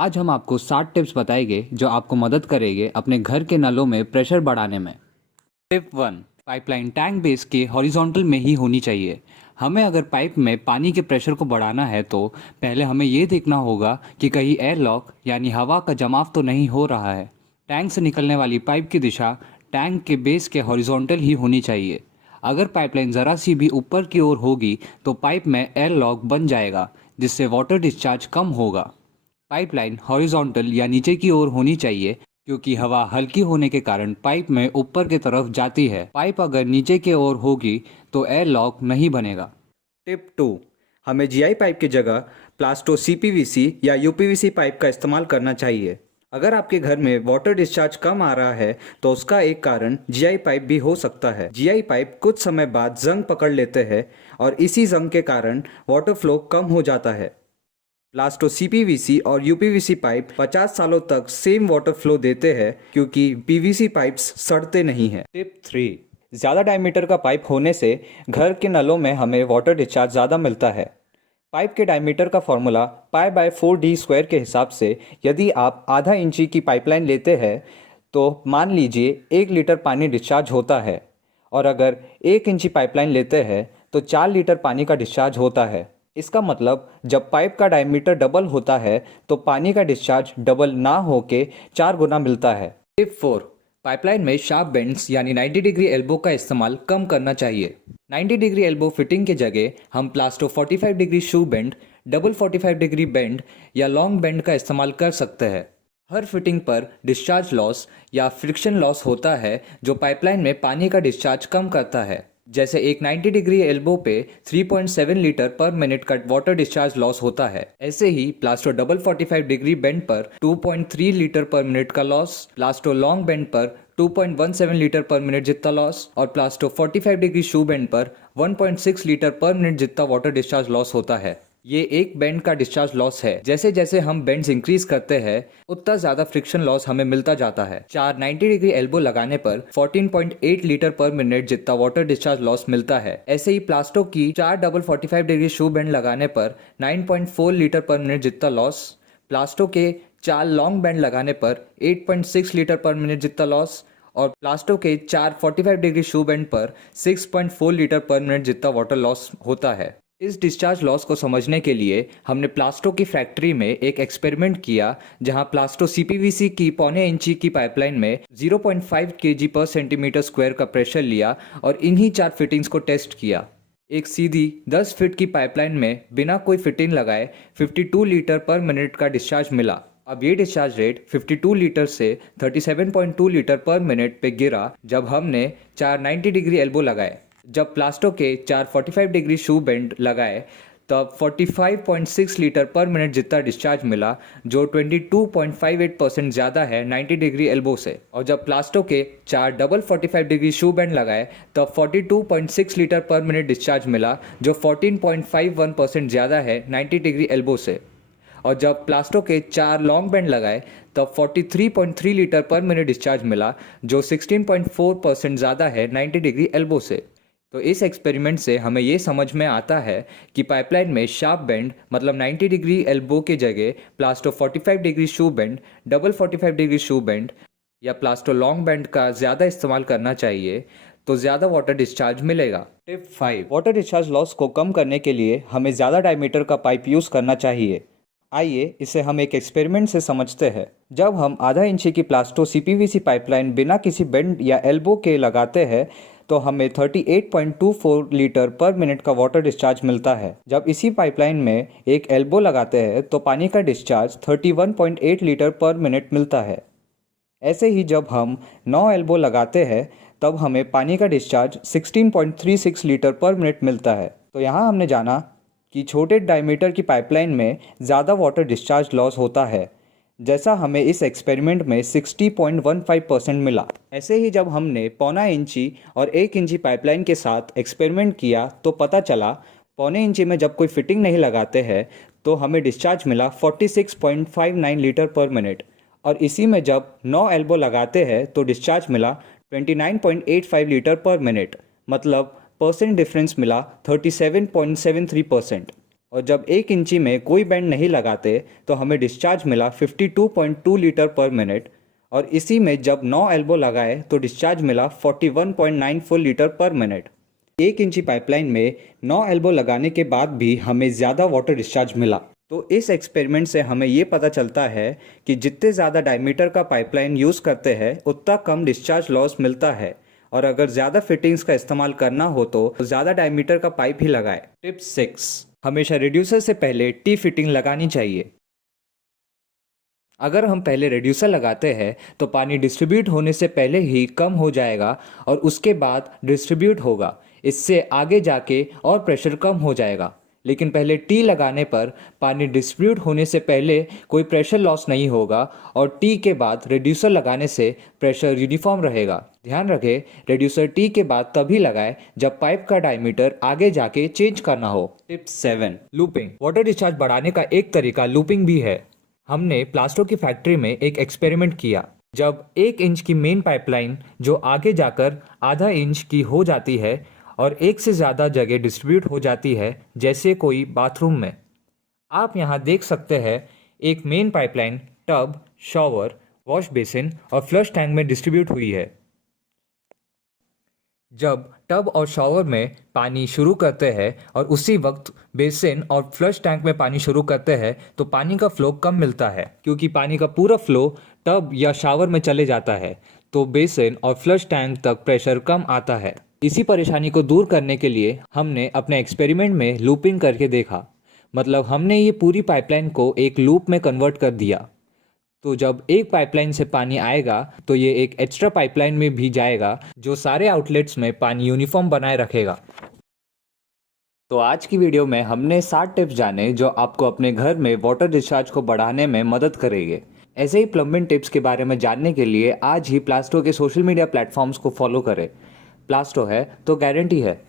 आज हम आपको 7 टिप्स बताएंगे जो आपको मदद करेंगे अपने घर के नलों में प्रेशर बढ़ाने में। टिप 1, पाइपलाइन टैंक बेस के हॉरिजॉन्टल में ही होनी चाहिए। हमें अगर पाइप में पानी के प्रेशर को बढ़ाना है तो पहले हमें ये देखना होगा कि कहीं एयर लॉक यानी हवा का जमाव तो नहीं हो रहा है। टैंक से निकलने वाली पाइप की दिशा टैंक के बेस के हॉरिजॉन्टल ही होनी चाहिए। अगर पाइपलाइन ज़रा सी भी ऊपर की ओर होगी तो पाइप में एयर लॉक बन जाएगा, जिससे वाटर डिस्चार्ज कम होगा। पाइपलाइन हॉरिजॉन्टल या नीचे की ओर होनी चाहिए, क्योंकि हवा हल्की होने के कारण पाइप में ऊपर की तरफ जाती है। पाइप अगर नीचे की ओर होगी तो एयर लॉक नहीं बनेगा। टिप 2, हमें जीआई पाइप की जगह प्लास्टो सीपीवीसी या यूपीवीसी पाइप का इस्तेमाल करना चाहिए। अगर आपके घर में वाटर डिस्चार्ज कम आ रहा है तो उसका एक कारण जीआई पाइप भी हो सकता है। जीआई पाइप कुछ समय बाद जंग पकड़ लेते हैं और इसी जंग के कारण वाटर फ्लो कम हो जाता है। प्लास्टो सीपीवीसी और यूपीवीसी पाइप 50 सालों तक सेम वाटर फ्लो देते हैं, क्योंकि पीवीसी पाइप्स सड़ते नहीं हैं। टिप 3, ज़्यादा डायमीटर का पाइप होने से घर के नलों में हमें वाटर डिस्चार्ज ज़्यादा मिलता है। पाइप के डायमीटर का फॉर्मूला π/4d² के हिसाब से, यदि आप आधा इंची की पाइपलाइन लेते हैं तो मान लीजिए 1 लीटर पानी डिस्चार्ज होता है, और अगर 1 इंची पाइपलाइन लेते हैं तो 4 लीटर पानी का डिस्चार्ज होता है। इसका मतलब जब पाइप का डायमीटर डबल होता है तो पानी का डिस्चार्ज डबल ना होके 4 गुना मिलता है। टिप 4, पाइपलाइन में शार्प बेंड्स यानी 90 डिग्री एल्बो का इस्तेमाल कम करना चाहिए। 90 डिग्री एल्बो फिटिंग की जगह हम प्लास्टो 45 डिग्री शू बेंड, डबल 45 डिग्री बेंड या लॉन्ग बेंड का इस्तेमाल कर सकते हैं। हर फिटिंग पर डिस्चार्ज लॉस या फ्रिक्शन लॉस होता है जो पाइपलाइन में पानी का डिस्चार्ज कम करता है। जैसे एक 90 डिग्री एल्बो पे 3.7 लीटर पर मिनट का वाटर डिस्चार्ज लॉस होता है, ऐसे ही प्लास्टो डबल 45 डिग्री बेंड पर 2.3 लीटर पर मिनट का लॉस, प्लास्टो लॉन्ग बेंड पर 2.17 लीटर पर मिनट जितना लॉस और प्लास्टो 45 डिग्री शू बेंड पर 1.6 लीटर पर मिनट जितना वाटर डिस्चार्ज लॉस होता है। ये एक बेंड का डिस्चार्ज लॉस है। जैसे जैसे हम बेंड्स इंक्रीज करते हैं उतना ज्यादा फ्रिक्शन लॉस हमें मिलता जाता है। 90 डिग्री एल्बो लगाने पर 14.8 लीटर पर मिनट जितना वाटर डिस्चार्ज लॉस मिलता है। ऐसे ही प्लास्टो की 4 डबल 45 डिग्री शू बेंड लगाने पर 9.4 लीटर पर मिनट जितना लॉस, प्लास्टो के 4 लॉन्ग बेंड लगाने पर 8.6 लीटर पर मिनट जितना लॉस और प्लास्टो के 4 45 डिग्री शू बेंड पर 6.4 लीटर पर मिनट जितना वाटर लॉस होता है। इस डिस्चार्ज लॉस को समझने के लिए हमने प्लास्टो की फैक्ट्री में एक एक्सपेरिमेंट किया, जहां प्लास्टो सीपीवीसी की 0.25 इंची की पाइपलाइन में 0.5 केजी पर सेंटीमीटर स्क्वायर का प्रेशर लिया और इन्हीं 4 फिटिंग्स को टेस्ट किया। एक सीधी 10 फीट की पाइपलाइन में बिना कोई फिटिंग लगाए 52 लीटर पर मिनट का डिस्चार्ज मिला। अब ये डिस्चार्ज रेट 52 लीटर से 37.2 लीटर पर मिनट पे गिरा जब हमने 4 90 डिग्री एल्बो लगाए। जब प्लास्टो के 4 45 डिग्री शू बेंड लगाए तब 45.6 लीटर पर मिनट जितना डिस्चार्ज मिला, जो 22.58% ज़्यादा है 90 डिग्री एल्बो से। और जब प्लास्टो के 4 डबल 45 डिग्री शू बेंड लगाए तब 42.6 लीटर पर मिनट डिस्चार्ज मिला, जो 14.51% ज़्यादा है 90 डिग्री एल्बो से। और जब प्लास्टो के 4 लॉन्ग बेंड लगाए तब 43.3 लीटर पर मिनट डिस्चार्ज मिला, जो 16.4% ज़्यादा है 90 डिग्री एल्बो से। तो इस एक्सपेरिमेंट से हमें ये समझ में आता है कि पाइपलाइन में शार्प बेंड मतलब 90 डिग्री एल्बो के जगह प्लास्टो 45 डिग्री शू बेंड, डबल 45 डिग्री शू बेंड या प्लास्टो लॉन्ग बेंड का ज़्यादा इस्तेमाल करना चाहिए, तो ज़्यादा वाटर डिस्चार्ज मिलेगा। टिप 5, वाटर डिस्चार्ज लॉस को कम करने के लिए हमें ज़्यादा डायमीटर का पाइप यूज़ करना चाहिए। आइए इसे हम एक एक्सपेरिमेंट से समझते हैं। जब हम आधा इंची की प्लास्टो सीपीवीसी पाइपलाइन बिना किसी बेंड या एल्बो के लगाते हैं तो हमें 38.24 लीटर पर मिनट का वाटर डिस्चार्ज मिलता है। जब इसी पाइपलाइन में एक एल्बो लगाते हैं तो पानी का डिस्चार्ज 31.8 लीटर पर मिनट मिलता है। ऐसे ही जब हम 9 एल्बो लगाते हैं तब हमें पानी का डिस्चार्ज 16.36 लीटर पर मिनट मिलता है। तो यहाँ हमने जाना कि छोटे डायमीटर की पाइपलाइन में ज़्यादा वाटर डिस्चार्ज लॉस होता है, जैसा हमें इस एक्सपेरिमेंट में 60.15% मिला। ऐसे ही जब हमने 0.25 इंची और 1 इंची पाइपलाइन के साथ एक्सपेरिमेंट किया तो पता चला 0.25 इंची में जब कोई फिटिंग नहीं लगाते हैं तो हमें डिस्चार्ज मिला 46.59 लीटर पर मिनट, और इसी में जब 9 एल्बो लगाते हैं तो डिस्चार्ज मिला 29.85 लीटर पर मिनट, मतलब परसेंट डिफरेंस मिला 37.73%। और जब 1 इंची में कोई बेंड नहीं लगाते तो हमें डिस्चार्ज मिला 52.2 लीटर पर मिनट, और इसी में जब 9 एल्बो लगाए तो डिस्चार्ज मिला 41.94 लीटर पर मिनट। 1 इंची पाइपलाइन में 9 एल्बो लगाने के बाद भी हमें ज़्यादा वाटर डिस्चार्ज मिला। तो इस एक्सपेरिमेंट से हमें ये पता चलता है कि जितने ज़्यादा डायमीटर का पाइपलाइन यूज़ करते हैं उतना कम डिस्चार्ज लॉस मिलता है, और अगर ज़्यादा फिटिंग्स का इस्तेमाल करना हो तो ज़्यादा डायमीटर का पाइप ही लगाए। टिप 6, हमेशा रिड्यूसर से पहले टी फिटिंग लगानी चाहिए। अगर हम पहले रिड्यूसर लगाते हैं तो पानी डिस्ट्रीब्यूट होने से पहले ही कम हो जाएगा और उसके बाद डिस्ट्रीब्यूट होगा। इससे आगे जाके और प्रेशर कम हो जाएगा। लेकिन पहले टी लगाने पर पानी डिस्ट्रीब्यूट होने से पहले कोई प्रेशर लॉस नहीं होगा, और टी के बाद रिड्यूसर लगाने से प्रेशर यूनिफॉर्म रहेगा। ध्यान रखें, रिड्यूसर टी के बाद तभी लगाएं जब पाइप का डायमीटर आगे जाके चेंज करना हो। Tip 7, looping. वाटर डिस्चार्ज बढ़ाने का एक तरीका लूपिंग भी है। हमने प्लास्टो की फैक्ट्री में एक एक्सपेरिमेंट किया। जब 1 इंच की मेन पाइपलाइन जो आगे जाकर आधा इंच की हो जाती है और एक से ज़्यादा जगह डिस्ट्रीब्यूट हो जाती है, जैसे कोई बाथरूम में। आप यहाँ देख सकते हैं एक main pipeline tub, shower, wash basin और फ्लश टैंक में डिस्ट्रीब्यूट हुई है। जब टब और शॉवर में पानी शुरू करते हैं और उसी वक्त बेसिन और फ्लश टैंक में पानी शुरू करते हैं तो पानी का फ्लो कम मिलता है, क्योंकि पानी का पूरा फ्लो टब या शावर में चले जाता है, तो बेसिन और फ्लश टैंक तक प्रेशर कम आता है। इसी परेशानी को दूर करने के लिए हमने अपने एक्सपेरिमेंट में लूपिंग करके देखा। मतलब हमने ये पूरी पाइपलाइन को एक लूप में कन्वर्ट कर दिया। तो जब एक पाइपलाइन से पानी आएगा तो ये एक एक्स्ट्रा पाइपलाइन में भी जाएगा, जो सारे आउटलेट्स में पानी यूनिफॉर्म बनाए रखेगा। तो आज की वीडियो में हमने 7 टिप्स जाने जो आपको अपने घर में वाटर डिस्चार्ज को बढ़ाने में मदद करेंगे। ऐसे ही प्लम्बिंग टिप्स के बारे में जानने के लिए आज ही प्लास्टो के सोशल मीडिया प्लेटफॉर्म्स को फॉलो करें। प्लास्टो है तो गारंटी है।